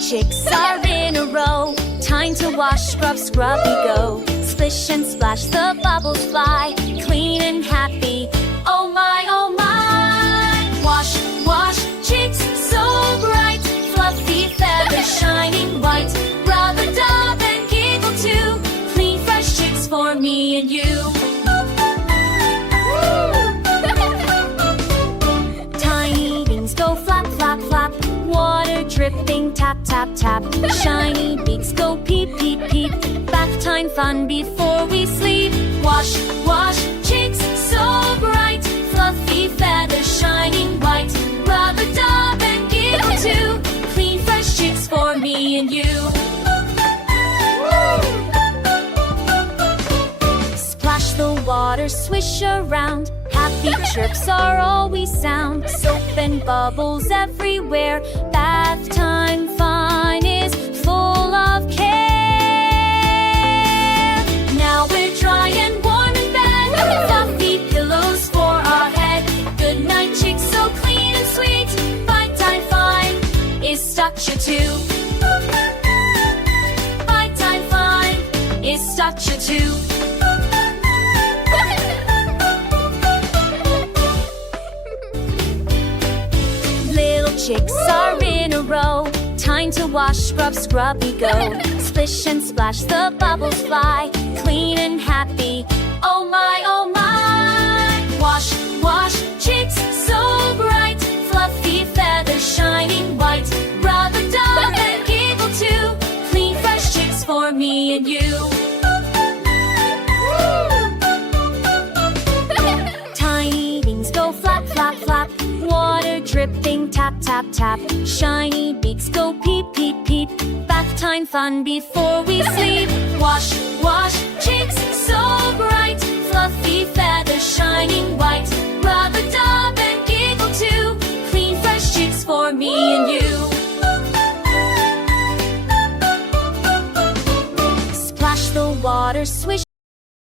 chicks are in a row. Time to wash, scrub, scrubby go. Splish and splash, the bubbles fly. Clean and happy, oh my, oh my. Wash, wash, chicks so bright. Fluffy feathers shining white. Rub a dub and giggle too. Clean, fresh chicks for me and you. Tiny beans go flap, flap, flap. Water dripping, tap, tap, tap. Shiny beaks go peep, peep, peep. Bath time fun before we sleep. Wash, wash, chicks so bright. Fluffy feathers shining white. Rub a dub and giggle too. Clean, fresh chicks for me and you. Splash the water, swish around. Happy chirps are all we sound. Soap and bubbles everywhere. Bath time fun is full of care. Now we're dry and warm in bed. Fluffy pillows for our head. Good night, chicks, so clean and sweet. Bite time fun is such a two. Bite time fun is such a two. Chicks are in a row. Time to wash, scrub, scrubby go. Splish and splash, the bubbles fly. Clean and happy, oh my, oh my. Wash, wash, chicks so bright. Fluffy feathers shining white. Rub a dub and giggle too. Clean, fresh chicks for me and you. Tiny beans go flap, flap, flap. Water dripping, tap, tap, tap. Shiny beaks go peep, peep, peep. Bath time fun before we sleep. Wash, wash, chicks so bright. Fluffy feathers shining white. Rub a dub and giggle too. Clean, fresh chicks for me and you. Splash the water, swish